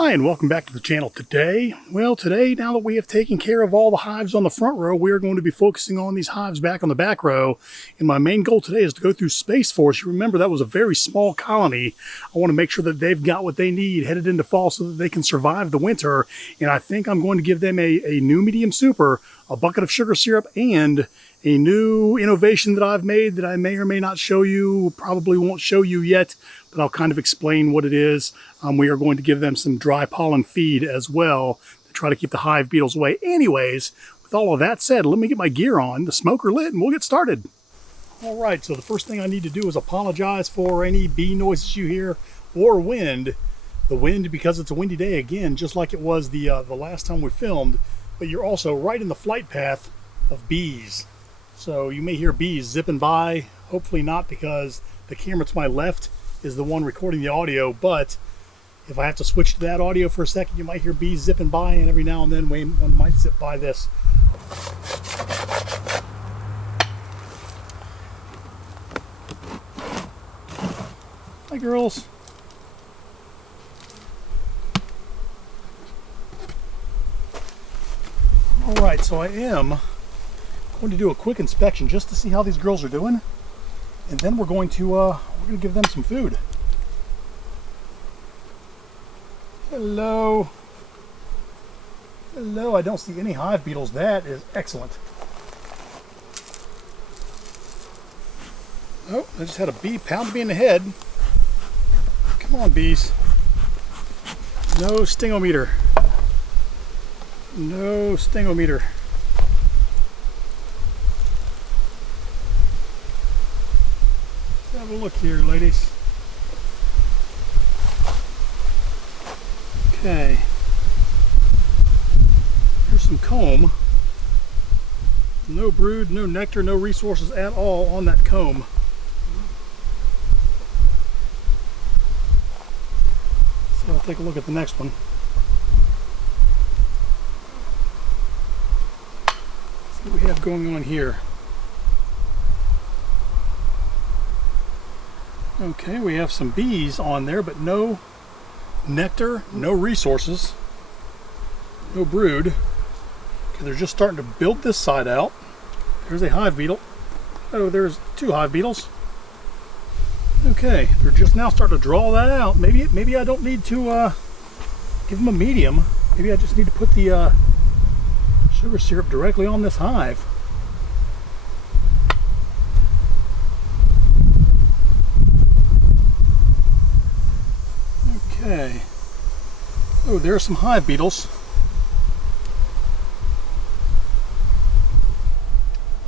Hi, and welcome back to the channel today. Well, today, now that we have taken care of all the hives on the front row, we are going to be focusing on these hives back on the back row. And my main goal today is to go through Space Force. You remember that was a very small colony. I want to make sure that they've got what they need headed into fall so that they can survive the winter. And I think I'm going to give them a new medium super, a bucket of sugar syrup, and a new innovation that I've made that I may or may not show you, probably won't show you yet, but I'll kind of explain what it is. We are going to give them some dry pollen feed as well to try to keep the hive beetles away. Anyways, with all of that said, let me get my gear on, the smoker lit, and we'll get started. All right, so the first thing I need to do is apologize for any bee noises you hear or wind. The wind, because it's a windy day again, just like it was the last time we filmed, but you're also right in the flight path of bees. So you may hear bees zipping by, hopefully not, because the camera to my left is the one recording the audio, but if I have to switch to that audio for a second, you might hear bees zipping by, and every now and then one might zip by this. Hi, girls. All right, so I am going to do a quick inspection just to see how these girls are doing, and then we're going to give them some food. Hello. Hello, I don't see any hive beetles. That is excellent. Oh, I just had a bee pound me in the head. Come on, bees. No stingometer. No stingometer. Let's have a look here, ladies. Okay. Here's some comb. No brood, no nectar, no resources at all on that comb. So I'll take a look at the next one. See what we have going on here. Okay, we have some bees on there, but no nectar, no resources, no brood. Okay, they're just starting to build this side out. There's a hive beetle. Oh, there's two hive beetles. Okay, they're just now starting to draw that out. Maybe I don't need to give them a medium. Maybe I just need to put the sugar syrup directly on this hive. Okay. Oh, there are some hive beetles.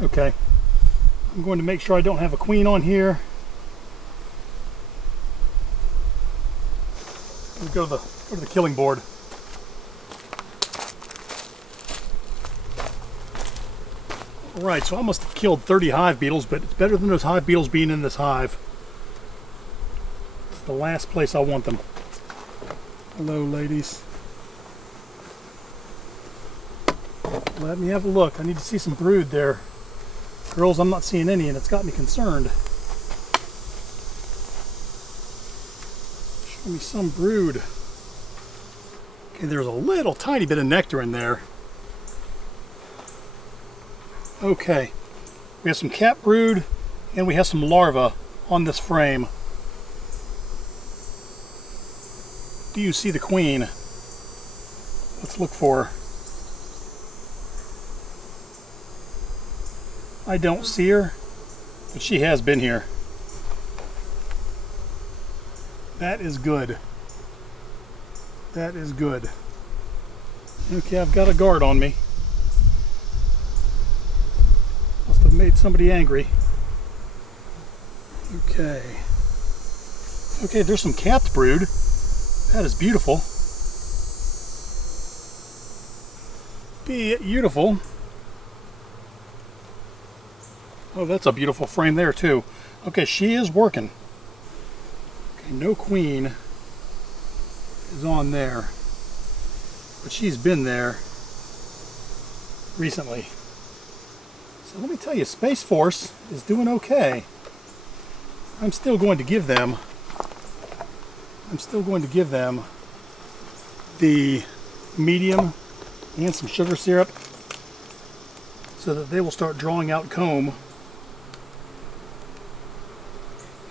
Okay. I'm going to make sure I don't have a queen on here. Let's go to the killing board. Alright, so I must have killed 30 hive beetles, but it's better than those hive beetles being in this hive. It's the last place I want them. Hello, ladies. Let me have a look. I need to see some brood there. Girls, I'm not seeing any, and it's got me concerned. Show me some brood. Okay, there's a little tiny bit of nectar in there. Okay. We have some cat brood, and we have some larvae on this frame. Do you see the queen? Let's look for her. I don't see her, but she has been here. That is good. That is good. Okay, I've got a guard on me. Must have made somebody angry. Okay. Okay, there's some capped brood. That is beautiful. Beautiful. Oh, that's a beautiful frame there too. Okay, she is working. Okay, no queen is on there, but she's been there recently. So let me tell you, Space Force is doing okay. I'm still going to give them the medium and some sugar syrup so that they will start drawing out comb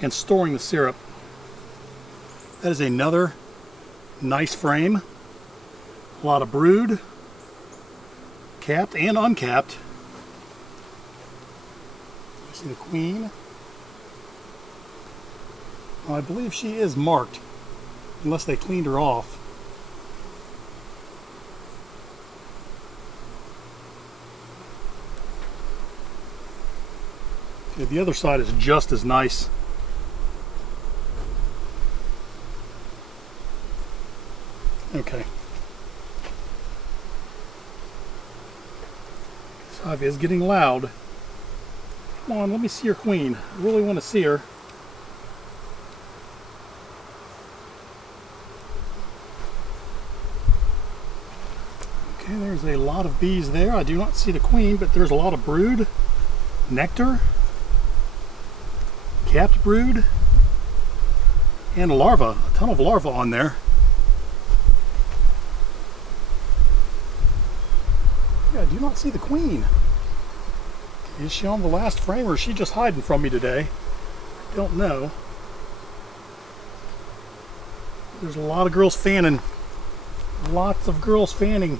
and storing the syrup. That is another nice frame. A lot of brood, capped and uncapped. You see the queen. Well, I believe she is marked, unless they cleaned her off. Okay, the other side is just as nice. Okay. This hive is getting loud. Come on, let me see your queen. I really want to see her. Okay, there's a lot of bees there. I do not see the queen, but there's a lot of brood, nectar, capped brood, and larvae. A ton of larvae on there. Yeah, I do not see the queen. Is she on the last frame, or is she just hiding from me today? I don't know. There's a lot of girls fanning. Lots of girls fanning.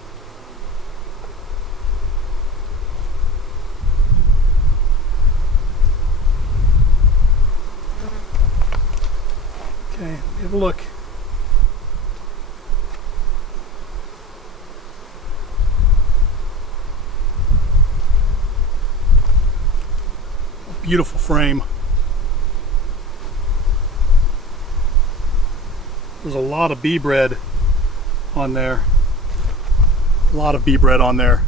Okay, have a look. Beautiful frame. There's a lot of bee bread on there. A lot of bee bread on there.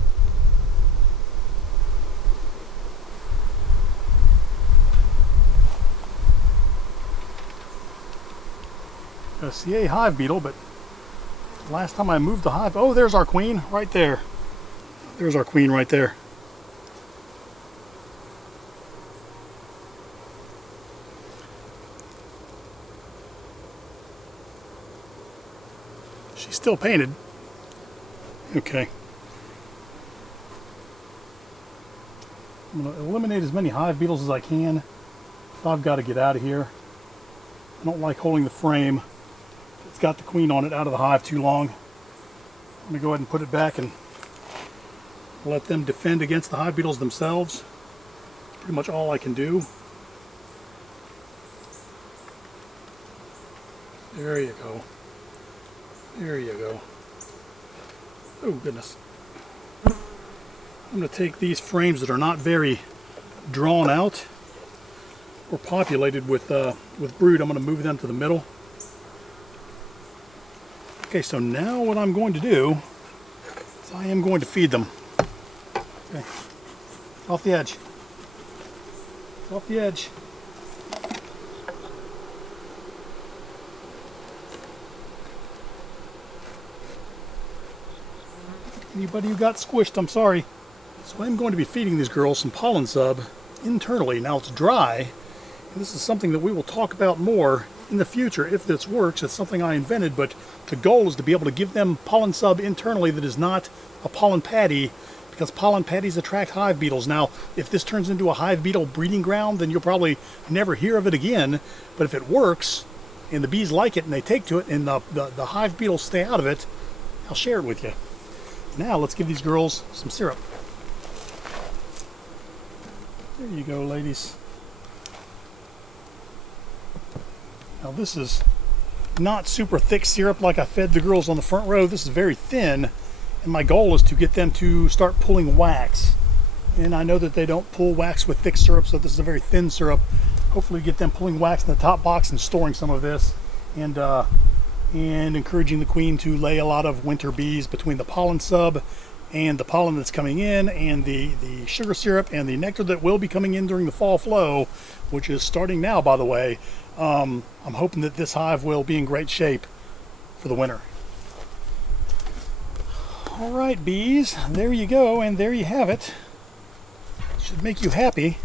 I see a hive beetle, but last time I moved the hive, oh, there's our queen right there. There's our queen right there. She's still painted. Okay. I'm going to eliminate as many hive beetles as I can. I've got to get out of here. I don't like holding the frame. It's got the queen on it out of the hive too long. I'm going to go ahead and put it back and let them defend against the hive beetles themselves. That's pretty much all I can do. There you go. There you go. Oh goodness. I'm going to take these frames that are not very drawn out or populated with brood. I'm going to move them to the middle. Okay, so now what I'm going to do is I am going to feed them. Okay. Off the edge. Off the edge. Anybody who got squished, I'm sorry. So I'm going to be feeding these girls some pollen sub internally. Now it's dry, and this is something that we will talk about more in the future if this works. It's something I invented, but the goal is to be able to give them pollen sub internally that is not a pollen patty, because pollen patties attract hive beetles. Now, if this turns into a hive beetle breeding ground, then you'll probably never hear of it again. But if it works, and the bees like it, and they take to it, and the hive beetles stay out of it, I'll share it with you. Now let's give these girls some syrup. There you go, ladies. Now this is not super thick syrup like I fed the girls on the front row. This is very thin, and my goal is to get them to start pulling wax. And I know that they don't pull wax with thick syrup, so this is a very thin syrup. Hopefully get them pulling wax in the top box and storing some of this, and encouraging the queen to lay a lot of winter bees between the pollen sub and the pollen that's coming in, and the sugar syrup and the nectar that will be coming in during the fall flow, which is starting now, by the way. I'm hoping that this hive will be in great shape for the winter. All right, bees, there you go, and there you have it. Should make you happy.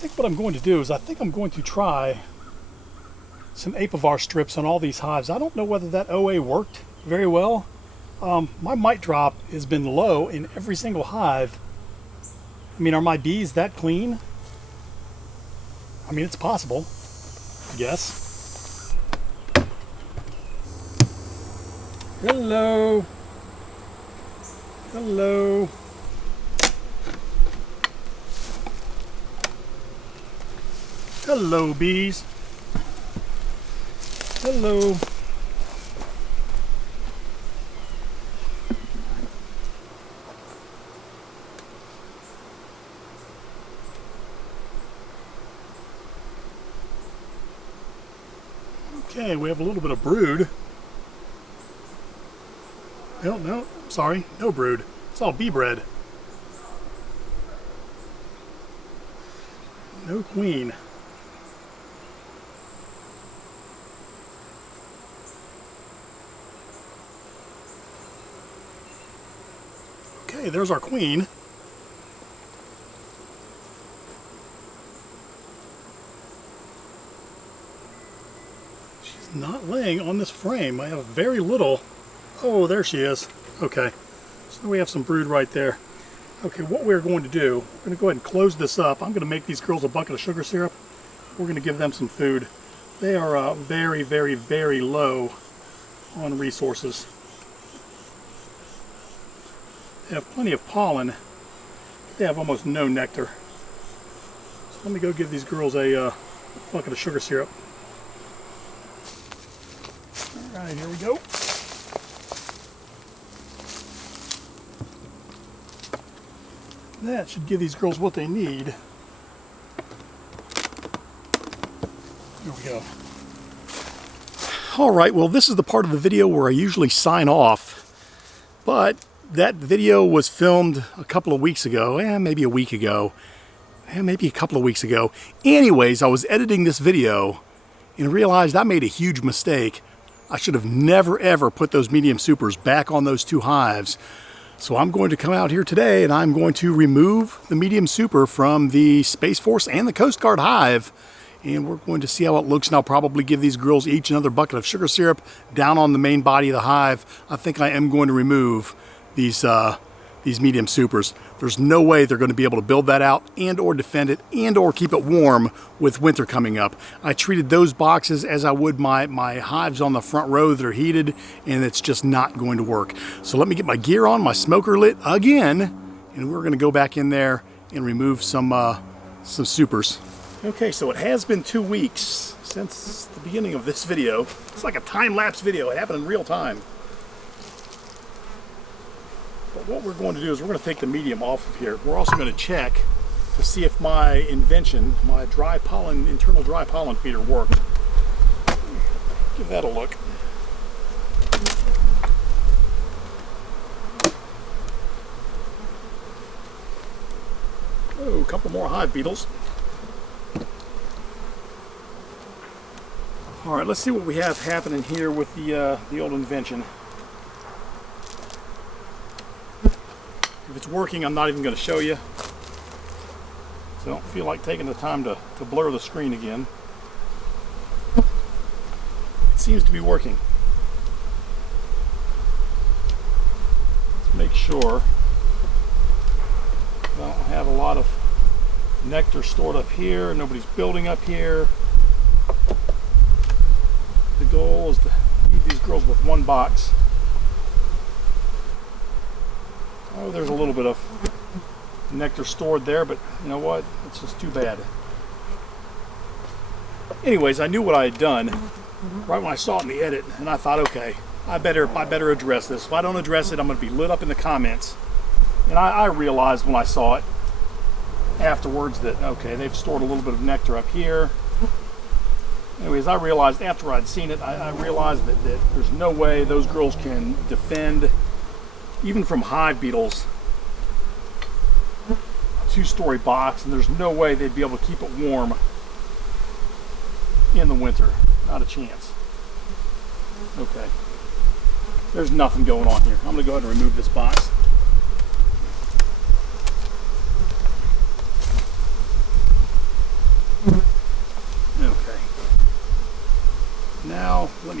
think what I'm going to do is I think I'm going to try some apivar strips on all these hives. I don't know whether that OA worked very well. My mite drop has been low in every single hive. I mean, are my bees that clean? I mean, it's possible, I guess. Hello. Hello. Hello, bees. Hello. Okay, we have a little bit of brood. No, sorry, no brood. It's all bee bread. No queen. Okay, there's our queen. She's not laying on this frame. I have very little. Oh, there she is. Okay, so we have some brood right there. Okay, what we're going to do, we're going to go ahead and close this up. I'm going to make these girls a bucket of sugar syrup. We're going to give them some food. They are very, very, very low on resources. They have plenty of pollen. They have almost no nectar. So let me go give these girls a bucket of sugar syrup. All right, here we go. That should give these girls what they need. Here we go. All right, well, this is the part of the video where I usually sign off, but that video was filmed a couple of weeks ago, maybe a week ago, maybe a couple of weeks ago. Anyways, I was editing this video and realized I made a huge mistake. I should have never ever put those medium supers back on those two hives. So I'm going to come out here today and I'm going to remove the medium super from the Space Force and the Coast Guard hive. And we're going to see how it looks, and I'll probably give these girls each another bucket of sugar syrup down on the main body of the hive. I think I am going to remove these medium supers. There's no way they're going to be able to build that out and or defend it and or keep it warm with winter coming up. I treated those boxes as I would my hives on the front row that are heated, and it's just not going to work. So let me get my gear on, my smoker lit again, and we're going to go back in there and remove some supers. Okay, so it has been 2 weeks since the beginning of this video. It's like a time-lapse video. It happened in real time. But what we're going to do is we're going to take the medium off of here. We're also going to check to see if my invention, my dry pollen, internal dry pollen feeder worked. Give that a look. Oh, a couple more hive beetles. All right, let's see what we have happening here with the old invention. If it's working, I'm not even going to show you. So I don't feel like taking the time to blur the screen again. It seems to be working. Let's make sure I don't have a lot of nectar stored up here. Nobody's building up here. The goal is to feed these girls with one box. Oh, there's a little bit of nectar stored there, but you know what? It's just too bad. Anyways, I knew what I had done right when I saw it in the edit, and I thought, okay, I better address this. If I don't address it, I'm going to be lit up in the comments. And I realized when I saw it afterwards that, okay, they've stored a little bit of nectar up here. Anyways, I realized after I'd seen it, I realized that there's no way those girls can defend, even from hive beetles, a 2-story box, and there's no way they'd be able to keep it warm in the winter. Not a chance. Okay. There's nothing going on here. I'm going to go ahead and remove this box.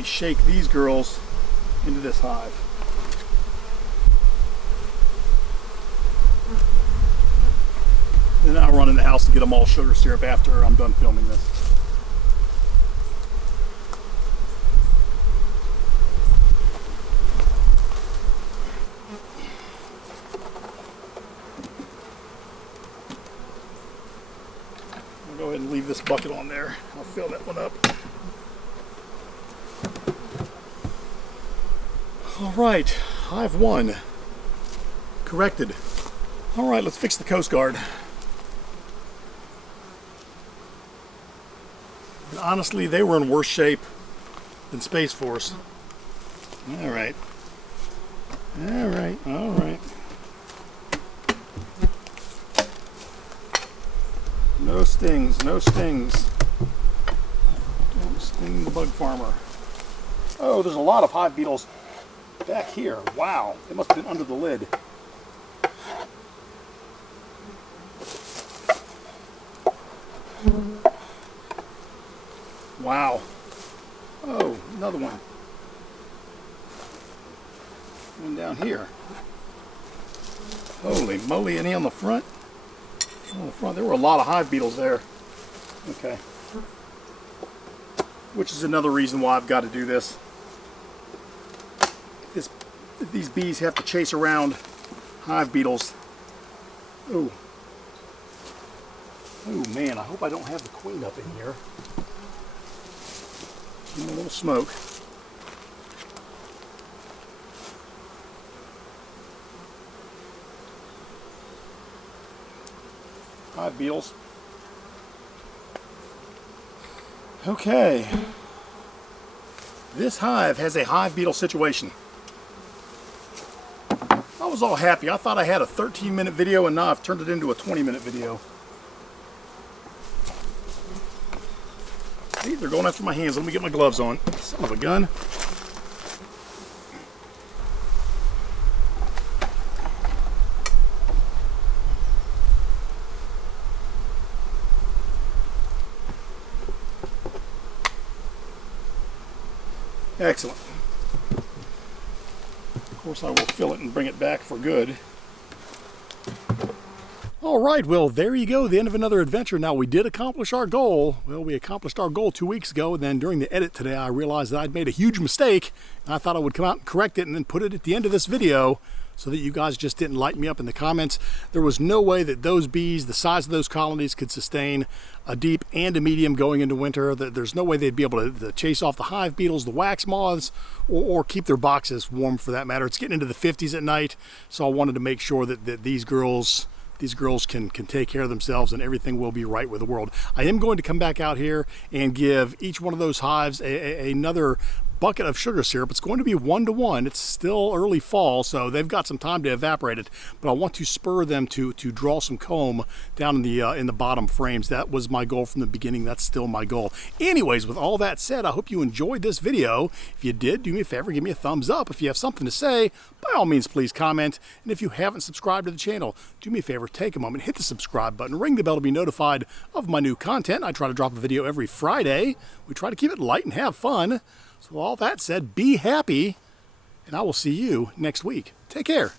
me shake these girls into this hive. Then I'll run in the house and get them all sugar syrup after I'm done filming this. I'll go ahead and leave this bucket on there. I'll fill that one up. All right, hive 1 corrected. All right, let's fix the Coast Guard. And honestly, they were in worse shape than Space Force. All right. All right, all right. No stings, no stings. Don't sting the bug farmer. Oh, there's a lot of hive beetles back here. Wow, they must have been under the lid. Wow. Oh, another one. One down here. Holy moly, any on the front? On the front, there were a lot of hive beetles there. Okay. Which is another reason why I've got to do this. If these bees have to chase around hive beetles. Oh. Oh man, I hope I don't have the queen up in here. Give me a little smoke. Hive beetles. Okay. This hive has a hive beetle situation. I was all happy. I thought I had a 13-minute video and now I've turned it into a 20-minute video. See, they're going after my hands. Let me get my gloves on. Son of a gun. Excellent. Of course, I will fill it and bring it back for good. All right, well, there you go, the end of another adventure. Now, we did accomplish our goal. Well, we accomplished our goal 2 weeks ago, and then during the edit today, I realized that I'd made a huge mistake. And I thought I would come out and correct it and then put it at the end of this video so that you guys just didn't light me up in the comments. There was no way that those bees, the size of those colonies, could sustain a deep and a medium going into winter. There's no way they'd be able to chase off the hive beetles, the wax moths, or keep their boxes warm for that matter. It's getting into the 50s at night, so I wanted to make sure that these girls can take care of themselves and everything will be right with the world. I am going to come back out here and give each one of those hives another bucket of sugar syrup. It's going to be 1-to-1. It's still early fall, so they've got some time to evaporate it, but I want to spur them to draw some comb down in the bottom frames. That was my goal from the beginning. That's still my goal. Anyways, with all that said, I hope you enjoyed this video. If you did, do me a favor, give me a thumbs up. If you have something to say, by all means, please comment. And if you haven't subscribed to the channel, do me a favor, take a moment, hit the subscribe button, ring the bell to be notified of my new content. I try to drop a video every Friday. We try to keep it light and have fun. So all that said, be happy, and I will see you next week. Take care.